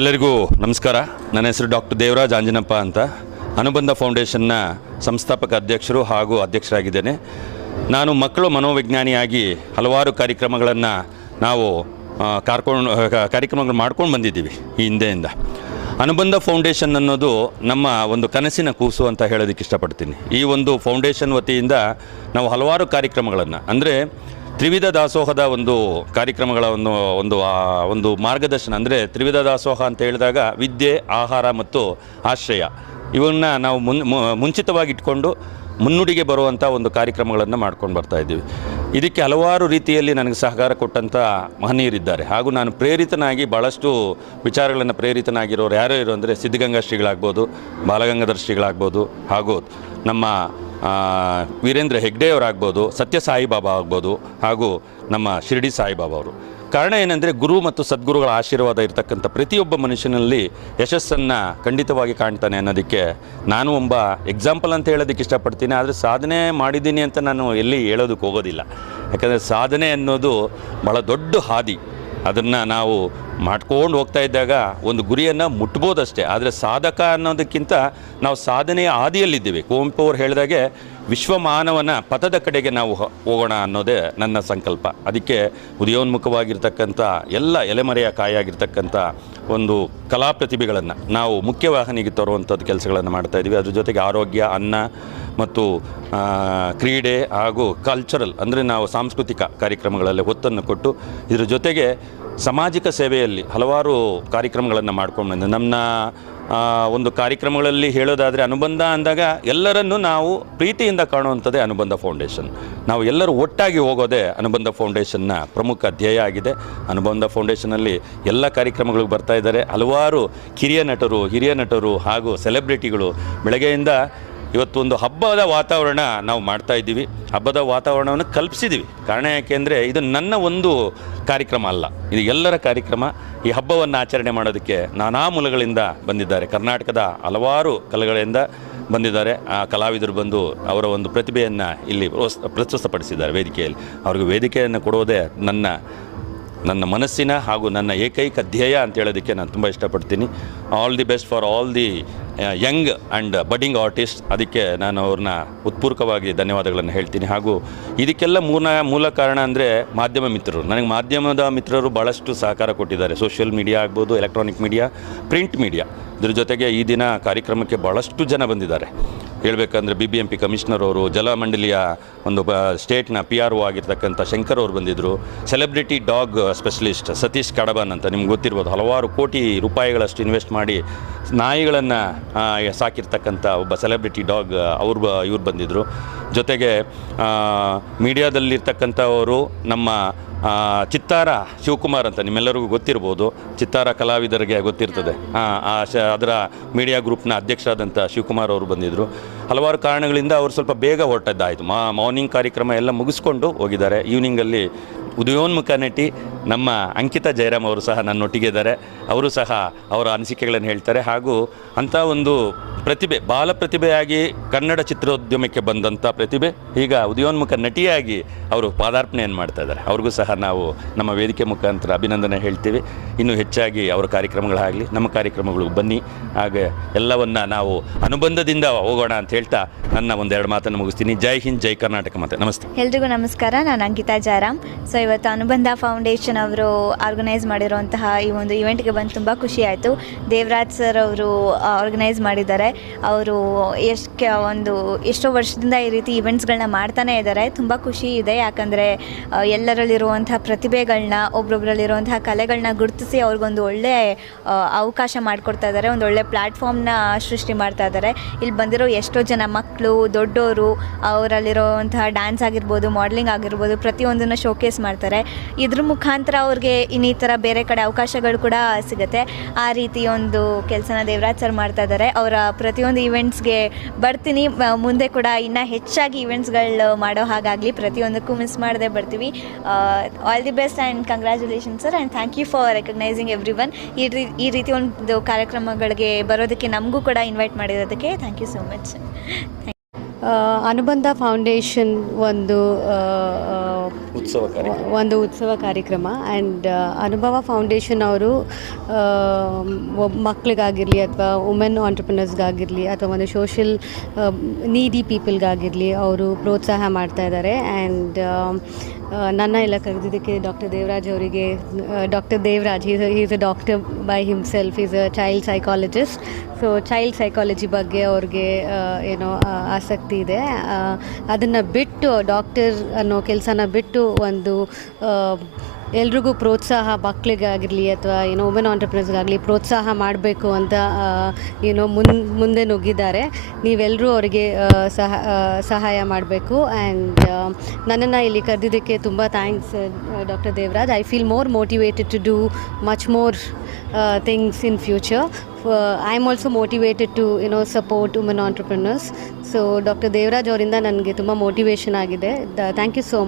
ಎಲ್ಲರಿಗೂ ನಮಸ್ಕಾರ. ನನ್ನ ಹೆಸರು ಡಾಕ್ಟರ್ ದೇವರಾಜ್ ಆಂಜನಪ್ಪ ಅಂತ. ಅನುಬಂಧ ಫೌಂಡೇಶನ್ನ ಸಂಸ್ಥಾಪಕ ಅಧ್ಯಕ್ಷರು ಹಾಗೂ ಅಧ್ಯಕ್ಷರಾಗಿದ್ದೇನೆ. ನಾನು ಮಕ್ಕಳು ಮನೋವಿಜ್ಞಾನಿಯಾಗಿ ಹಲವಾರು ಕಾರ್ಯಕ್ರಮಗಳನ್ನು ನಾವು ಕಾರ್ಕೊಂಡು ಕಾರ್ಯಕ್ರಮಗಳು ಮಾಡ್ಕೊಂಡು ಬಂದಿದ್ದೀವಿ ಈ ಹಿಂದೆಯಿಂದ. ಅನುಬಂಧ ಫೌಂಡೇಶನ್ ಅನ್ನೋದು ನಮ್ಮ ಒಂದು ಕನಸಿನ ಕೂಸು ಅಂತ ಹೇಳೋದಕ್ಕೆ ಇಷ್ಟಪಡ್ತೀನಿ. ಈ ಒಂದು ಫೌಂಡೇಶನ್ ವತಿಯಿಂದ ನಾವು ಹಲವಾರು ಕಾರ್ಯಕ್ರಮಗಳನ್ನು, ಅಂದರೆ ತ್ರಿವಿಧ ದಾಸೋಹದ ಒಂದು ಕಾರ್ಯಕ್ರಮಗಳ ಒಂದು ಒಂದು ಒಂದು ಮಾರ್ಗದರ್ಶನ ಅಂದರೆ ತ್ರಿವಿಧ ದಾಸೋಹ ಅಂತ ಹೇಳಿದಾಗ ವಿದ್ಯೆ, ಆಹಾರ ಮತ್ತು ಆಶ್ರಯ. ಇವನ್ನ ನಾವು ಮುನ್ ಮುಂಚಿತವಾಗಿ ಇಟ್ಕೊಂಡು ಮುನ್ನುಡಿಗೆ ಬರುವಂಥ ಒಂದು ಕಾರ್ಯಕ್ರಮಗಳನ್ನು ಮಾಡ್ಕೊಂಡು ಬರ್ತಾ ಇದ್ದೀವಿ. ಇದಕ್ಕೆ ಹಲವಾರು ರೀತಿಯಲ್ಲಿ ನನಗೆ ಸಹಕಾರ ಕೊಟ್ಟಂಥ ಮಹನೀಯರಿದ್ದಾರೆ. ಹಾಗೂ ನಾನು ಪ್ರೇರಿತನಾಗಿ ಭಾಳಷ್ಟು ವಿಚಾರಗಳನ್ನು ಪ್ರೇರಿತನಾಗಿರೋರು ಯಾರೋ ಇರೋ ಅಂದರೆ ಸಿದ್ಧಗಂಗಾ ಶ್ರೀಗಳಾಗ್ಬೋದು, ಬಾಲಗಂಗಾಧರ ಶ್ರೀಗಳಾಗ್ಬೋದು ಹಾಗೂ ನಮ್ಮ ವೀರೇಂದ್ರ ಹೆಗ್ಡೆಯವರಾಗ್ಬೋದು ಸತ್ಯ ಸಾಯಿಬಾಬಾ ಆಗ್ಬೋದು, ಹಾಗೂ ನಮ್ಮ ಶಿರ್ಡಿ ಸಾಯಿಬಾಬಾ ಅವರು. ಕಾರಣ ಏನಂದರೆ ಗುರು ಮತ್ತು ಸದ್ಗುರುಗಳ ಆಶೀರ್ವಾದ ಇರತಕ್ಕಂಥ ಪ್ರತಿಯೊಬ್ಬ ಮನುಷ್ಯನಲ್ಲಿ ಯಶಸ್ಸನ್ನು ಖಂಡಿತವಾಗಿ ಕಾಣ್ತಾನೆ ಅನ್ನೋದಕ್ಕೆ ನಾನು ಒಬ್ಬ ಎಕ್ಸಾಂಪಲ್ ಅಂತ ಹೇಳೋದಕ್ಕೆ ಇಷ್ಟಪಡ್ತೀನಿ. ಆದರೆ ಸಾಧನೆ ಮಾಡಿದ್ದೀನಿ ಅಂತ ನಾನು ಎಲ್ಲಿ ಹೇಳೋದಕ್ಕೆ ಹೋಗೋದಿಲ್ಲ. ಯಾಕಂದರೆ ಸಾಧನೆ ಅನ್ನೋದು ಭಾಳ ದೊಡ್ಡ ಹಾದಿ. ಅದನ್ನು ನಾವು ಮಾಡ್ಕೊಂಡು ಹೋಗ್ತಾ ಇದ್ದಾಗ ಒಂದು ಗುರಿಯನ್ನು ಮುಟ್ಬೋದಷ್ಟೇ. ಆದರೆ ಸಾಧಕ ಅನ್ನೋದಕ್ಕಿಂತ ನಾವು ಸಾಧನೆಯ ಹಾದಿಯಲ್ಲಿದ್ದೀವಿ. ಕುವೆಂಪು ಅವ್ರು ಹೇಳಿದಾಗೆ ವಿಶ್ವ ಮಾನವನ ಪಥದ ಕಡೆಗೆ ನಾವು ಹೋಗೋಣ ಅನ್ನೋದೇ ನನ್ನ ಸಂಕಲ್ಪ. ಅದಕ್ಕೆ ಉದಯೋನ್ಮುಖವಾಗಿರ್ತಕ್ಕಂಥ ಎಲ್ಲ ಎಲೆಮರೆಯ ಕಾಯಾಗಿರ್ತಕ್ಕಂಥ ಒಂದು ಕಲಾ ಪ್ರತಿಭೆಗಳನ್ನು ನಾವು ಮುಖ್ಯ ವಾಹನಿಗೆ ತರುವಂಥದ್ದು ಕೆಲಸಗಳನ್ನು ಮಾಡ್ತಾ ಇದ್ದೀವಿ. ಅದ್ರ ಜೊತೆಗೆ ಆರೋಗ್ಯ, ಅನ್ನ ಮತ್ತು ಕ್ರೀಡೆ ಹಾಗೂ ಕಲ್ಚರಲ್ ಅಂದರೆ ನಾವು ಸಾಂಸ್ಕೃತಿಕ ಕಾರ್ಯಕ್ರಮಗಳಲ್ಲಿ ಒತ್ತನ್ನು ಕೊಟ್ಟು ಇದ್ರ ಜೊತೆಗೆ ಸಾಮಾಜಿಕ ಸೇವೆಯಲ್ಲಿ ಹಲವಾರು ಕಾರ್ಯಕ್ರಮಗಳನ್ನು ಮಾಡ್ಕೊಂಡು ನಮ್ಮ ಒಂದು ಕಾರ್ಯಕ್ರಮಗಳಲ್ಲಿ ಹೇಳೋದಾದರೆ ಅನುಬಂಧ ಅಂದಾಗ ಎಲ್ಲರನ್ನು ನಾವು ಪ್ರೀತಿಯಿಂದ ಕಾಣುವಂಥದ್ದೇ ಅನುಬಂಧ ಫೌಂಡೇಶನ್. ನಾವು ಎಲ್ಲರೂ ಒಟ್ಟಾಗಿ ಹೋಗೋದೇ ಅನುಬಂಧ ಫೌಂಡೇಶನ್ನ ಪ್ರಮುಖ ಧ್ಯೇಯ ಆಗಿದೆ. ಅನುಬಂಧ ಫೌಂಡೇಶನಲ್ಲಿ ಎಲ್ಲ ಕಾರ್ಯಕ್ರಮಗಳಿಗೆ ಬರ್ತಾ ಇದ್ದಾರೆ. ಹಲವಾರು ಕಿರಿಯ ನಟರು, ಹಿರಿಯ ನಟರು ಹಾಗೂ ಸೆಲೆಬ್ರಿಟಿಗಳು ಬೆಳಗ್ಗೆಯಿಂದ ಇವತ್ತು ಒಂದು ಹಬ್ಬದ ವಾತಾವರಣ ನಾವು ಮಾಡ್ತಾ ಇದ್ದೀವಿ. ಹಬ್ಬದ ವಾತಾವರಣವನ್ನು ಕಲ್ಪಿಸಿದ್ದೀವಿ. ಕಾರಣ ಯಾಕೆಂದರೆ ಇದು ನನ್ನ ಒಂದು ಕಾರ್ಯಕ್ರಮ ಅಲ್ಲ. ಇದು ಎಲ್ಲರ ಕಾರ್ಯಕ್ರಮ. ಈ ಹಬ್ಬವನ್ನು ಆಚರಣೆ ಮಾಡೋದಕ್ಕೆ ನಾನಾ ಮೂಲಗಳಿಂದ ಬಂದಿದ್ದಾರೆ. ಕರ್ನಾಟಕದ ಹಲವಾರು ಕಲೆಗಳಿಂದ ಬಂದಿದ್ದಾರೆ. ಆ ಕಲಾವಿದರು ಬಂದು ಅವರ ಒಂದು ಪ್ರತಿಭೆಯನ್ನು ಇಲ್ಲಿ ಪ್ರೋಸ್- ಪ್ರಸ್ತುತಪಡಿಸಿದ್ದಾರೆ ವೇದಿಕೆಯಲ್ಲಿ. ಅವ್ರಿಗೆ ವೇದಿಕೆಯನ್ನು ಕೊಡುವುದೇ ನನ್ನ ನನ್ನ ಮನಸ್ಸಿನ ಹಾಗೂ ನನ್ನ ಏಕೈಕ ಧ್ಯೇಯ ಅಂತ ಹೇಳೋದಕ್ಕೆ ನಾನು ತುಂಬ ಇಷ್ಟಪಡ್ತೀನಿ. All the best for all the young and budding artist ಅದಕ್ಕೆ ನಾನು ಅವ್ರನ್ನ ಉತ್ಪೂರ್ಕವಾಗಿ ಧನ್ಯವಾದಗಳನ್ನು ಹೇಳ್ತೀನಿ. ಹಾಗೂ ಇದಕ್ಕೆಲ್ಲ ಮೂಲ ಮೂಲ ಕಾರಣ ಅಂದರೆ ಮಾಧ್ಯಮ ಮಿತ್ರರು. ನನಗೆ ಮಾಧ್ಯಮದ ಮಿತ್ರರು ಭಾಳಷ್ಟು ಸಹಕಾರ ಕೊಟ್ಟಿದ್ದಾರೆ. ಸೋಷಿಯಲ್ ಮೀಡಿಯಾ ಆಗ್ಬೋದು ಎಲೆಕ್ಟ್ರಾನಿಕ್ ಮೀಡಿಯಾ ಪ್ರಿಂಟ್ ಮೀಡಿಯಾ ಇದ್ರ ಜೊತೆಗೆ ಈ ದಿನ ಕಾರ್ಯಕ್ರಮಕ್ಕೆ ಭಾಳಷ್ಟು ಜನ ಬಂದಿದ್ದಾರೆ. ಹೇಳಬೇಕಂದ್ರೆ B B M P commissioner ಅವರು, ಜಲಮಂಡಲಿಯ ಒಂದು ಸ್ಟೇಟ್ನ ಪಿ ಆರ್ ಒ ಆಗಿರ್ತಕ್ಕಂಥ ಶಂಕರ್ ಅವರು ಬಂದಿದ್ದರು celebrity dog specialist Satish Kadaban ಅಂತ ನಿಮ್ಗೆ ಗೊತ್ತಿರ್ಬೋದು, ಹಲವಾರು ಕೋಟಿ ರೂಪಾಯಿಗಳಷ್ಟು ಇನ್ವೆಸ್ಟ್ ಮಾಡಿ ನಾಯಿಗಳನ್ನು ಸಾಕಿರ್ತಕ್ಕಂಥ ಒಬ್ಬ ಸೆಲೆಬ್ರಿಟಿ ಡಾಗ್ ಅವ್ರು ಇವ್ರು ಬಂದಿದ್ದರು ಜೊತೆಗೆ ಮೀಡಿಯಾದಲ್ಲಿರ್ತಕ್ಕಂಥವರು ನಮ್ಮ ಚಿತ್ತಾರ ಶಿವಕುಮಾರ್ ಅಂತ ನಿಮ್ಮೆಲ್ಲರಿಗೂ ಗೊತ್ತಿರ್ಬೋದು. ಚಿತ್ತಾರ ಕಲಾವಿದರಿಗೆ ಗೊತ್ತಿರ್ತದೆ. ಆ, ಆ ಶ ಅದರ ಮೀಡಿಯಾ ಗ್ರೂಪ್ನ ಅಧ್ಯಕ್ಷರಾದಂಥ ಶಿವಕುಮಾರ್ ಅವರು ಬಂದಿದ್ದರು ಹಲವಾರು ಕಾರಣಗಳಿಂದ ಅವರು ಸ್ವಲ್ಪ ಬೇಗ ಹೊರಟದ್ದಾಯಿತು. ಮಾ ಮಾರ್ನಿಂಗ್ ಕಾರ್ಯಕ್ರಮ ಎಲ್ಲ ಮುಗಿಸ್ಕೊಂಡು ಹೋಗಿದ್ದಾರೆ. ಈವ್ನಿಂಗಲ್ಲಿ ಉದಯೋನ್ಮುಖ ನಟಿ ನಮ್ಮ ಅಂಕಿತ ಜಯರಾಮ್ ಅವರು ಸಹ ನನ್ನೊಟ್ಟಿಗೆ ಇದ್ದಾರೆ ಅವರು ಸಹ ಅವರ ಅನಿಸಿಕೆಗಳನ್ನು ಹೇಳ್ತಾರೆ. ಹಾಗೂ ಅಂಥ ಒಂದು ಪ್ರತಿಭೆ ಬಾಲ ಪ್ರತಿಭೆಯಾಗಿ ಕನ್ನಡ ಚಿತ್ರೋದ್ಯಮಕ್ಕೆ ಬಂದಂಥ ಪ್ರತಿಭೆ. ಈಗ ಉದಯೋನ್ಮುಖ ನಟಿಯಾಗಿ ಅವರು ಪಾದಾರ್ಪಣೆಯನ್ನು ಮಾಡ್ತಾ ಇದ್ದಾರೆ. ಅವ್ರಿಗೂ ಸಹ ನಾವು ನಮ್ಮ ವೇದಿಕೆ ಮುಖಾಂತರ ಅಭಿನಂದನೆ ಹೇಳ್ತೀವಿ. ಇನ್ನೂ ಹೆಚ್ಚಾಗಿ ಅವರ ಕಾರ್ಯಕ್ರಮಗಳಾಗಲಿ, ನಮ್ಮ ಕಾರ್ಯಕ್ರಮಗಳು ಬನ್ನಿ. ಹಾಗೆ ಎಲ್ಲವನ್ನ ನಾವು ಅನುಬಂಧದಿಂದ ಹೋಗೋಣ ಅಂತ ಹೇಳ್ತಾ ನನ್ನ ಒಂದೆರಡು ಮಾತನ್ನು ಮುಗಿಸ್ತೀನಿ. ಜೈ ಹಿಂದ್, ಜೈ ಕರ್ನಾಟಕ ಮತ್ತೆ ನಮಸ್ತೆ. ಎಲ್ರಿಗೂ ನಮಸ್ಕಾರ. ನಾನು ಅಂಕಿತಾ ಜಾರಾಮ್ ಸೊ ಇವತ್ತು ಅನುಬಂಧ ಫೌಂಡೇಶನ್ ಅವರು ಆರ್ಗನೈಸ್ ಮಾಡಿರುವಂತಹ ಈ ಒಂದು ಇವೆಂಟ್ಗೆ ಬಂದು ತುಂಬ ಖುಷಿ ಆಯಿತು. ದೇವರಾಜ್ ಸರ್ ಅವರು ಆರ್ಗನೈಸ್ ಮಾಡಿದ್ದಾರೆ. ಅವರು ಎಷ್ಟು ಒಂದು ಎಷ್ಟೋ ವರ್ಷದಿಂದ ಈ ರೀತಿ ಇವೆಂಟ್ಸ್ಗಳನ್ನ ಮಾಡ್ತಾನೆ ಇದ್ದಾರೆ ತುಂಬ ಖುಷಿ ಇದೆ. ಯಾಕಂದರೆ ಎಲ್ಲರಲ್ಲಿರುವಂಥ ಪ್ರತಿಭೆಗಳನ್ನ ಒಬ್ರೊಬ್ರಲ್ಲಿರುವಂತಹ ಕಲೆಗಳನ್ನ ಗುರುತಿಸಿ ಅವ್ರಿಗೊಂದು ಒಳ್ಳೆ ಅವಕಾಶ ಮಾಡಿಕೊಡ್ತಾ ಇದ್ದಾರೆ ಒಂದು ಒಳ್ಳೆ ಪ್ಲಾಟ್ಫಾರ್ಮ್ನ ಸೃಷ್ಟಿ ಮಾಡ್ತಾ ಇದ್ದಾರೆ ಇಲ್ಲಿ ಬಂದಿರೋ ಎಷ್ಟೋ ಜನ ಮಕ್ಕಳು ದೊಡ್ಡವರು ಅವರಲ್ಲಿರುವಂತಹ ಡ್ಯಾನ್ಸ್ ಆಗಿರ್ಬೋದು ಮಾಡಲಿಂಗ್ ಆಗಿರ್ಬೋದು, ಪ್ರತಿಯೊಂದನ್ನು ಶೋಕೇಸ್ ಮಾಡ್ತಾರೆ. ಇದ್ರ ಮುಖಾಂತರ ಅವ್ರಿಗೆ ಇನ್ನಿತರ ಬೇರೆ ಕಡೆ ಅವಕಾಶಗಳು ಕೂಡ ಸಿಗುತ್ತೆ. ಆ ರೀತಿ ಒಂದು ಕೆಲಸನ ದೇವರಾಜ್ ಸರ್ ಮಾಡ್ತಾ ಇದ್ದಾರೆ ಅವರ ಪ್ರತಿಯೊಂದು ಇವೆಂಟ್ಸ್ಗೆ ಬರ್ತೀನಿ. ಮುಂದೆ ಕೂಡ ಇನ್ನೂ ಹೆಚ್ಚಾಗಿ ಇವೆಂಟ್ಸ್ಗಳು ಮಾಡೋ ಹಾಗಾಗಲಿ ಪ್ರತಿಯೊಂದಕ್ಕೂ ಮಿಸ್ ಮಾಡದೆ ಬರ್ತೀವಿ. All the best and congratulation sir and thank you for recognising every one ಈ ರೀ ಈ ರೀತಿ ಒಂದು ಕಾರ್ಯಕ್ರಮಗಳಿಗೆ ಬರೋದಕ್ಕೆ ನಮಗೂ ಕೂಡ ಇನ್ವೈಟ್ ಮಾಡಿರೋದಕ್ಕೆ ಥ್ಯಾಂಕ್ ಯು ಸೋ ಮಚ್ ಆ, ಅನುಬಂಧ ಫೌಂಡೇಶನ್ ಒಂದು ಉತ್ಸವ ಒಂದು ಉತ್ಸವ ಕಾರ್ಯಕ್ರಮ ಆ್ಯಂಡ್ ಅನುಭವ ಫೌಂಡೇಶನ್ ಅವರು ಮಕ್ಳಿಗಾಗಿರಲಿ ಅಥವಾ ವುಮೆನ್ ಆಂಟ್ರಪ್ರಿನರ್ಸ್ಗಾಗಿರಲಿ ಅಥವಾ ಒಂದು ಸೋಷಿಯಲ್ ನೀಡಿ ಪೀಪಲ್ಗಾಗಿರಲಿ ಅವರು ಪ್ರೋತ್ಸಾಹ ಮಾಡ್ತಾ ಇದ್ದಾರೆ ಆ್ಯಂಡ್ ನನ್ನ ಎಲ್ಲ ಕರೆದಿದ್ದಕ್ಕೆ ಡಾಕ್ಟರ್ ದೇವರಾಜ್ ಅವರಿಗೆ doctor Devaraj is is a doctor by himself is a child psychologist so child psychology ಬಗ್ಗೆ ಅವ್ರಿಗೆ ಏನೋ ಆಸಕ್ತಿ ಇದೆ. ಅದನ್ನು ಬಿಟ್ಟು ಡಾಕ್ಟರ್ ಅನ್ನೋ ಕೆಲಸನ ಬಿಟ್ಟು ಒಂದು ಎಲ್ರಿಗೂ ಪ್ರೋತ್ಸಾಹ ಮಕ್ಕಳಿಗಾಗಿರಲಿ ಅಥವಾ ಏನೋ ವುಮೆನ್ ಆಂಟರ್ಪ್ರಿನರ್ಸ್ಗಾಗಲಿ ಪ್ರೋತ್ಸಾಹ ಮಾಡಬೇಕು ಅಂತ ಏನೋ ಮುನ್, ಮುಂದೆ ನುಗ್ಗಿದ್ದಾರೆ. ನೀವೆಲ್ಲರೂ ಅವರಿಗೆ ಸಹ ಸಹಾಯ ಮಾಡಬೇಕು. ಆ್ಯಂಡ್ ನನ್ನನ್ನು ಇಲ್ಲಿ ಕರೆದಿದ್ದಕ್ಕೆ ತುಂಬ thanks doctor Devaraj I feel more motivated to do much more things in future I am also motivated to you know support women entrepreneurs so doctor Devaraj ಅವರಿಂದ ನನಗೆ ತುಂಬ ಮೋಟಿವೇಶನ್ ಆಗಿದೆ. Thank you so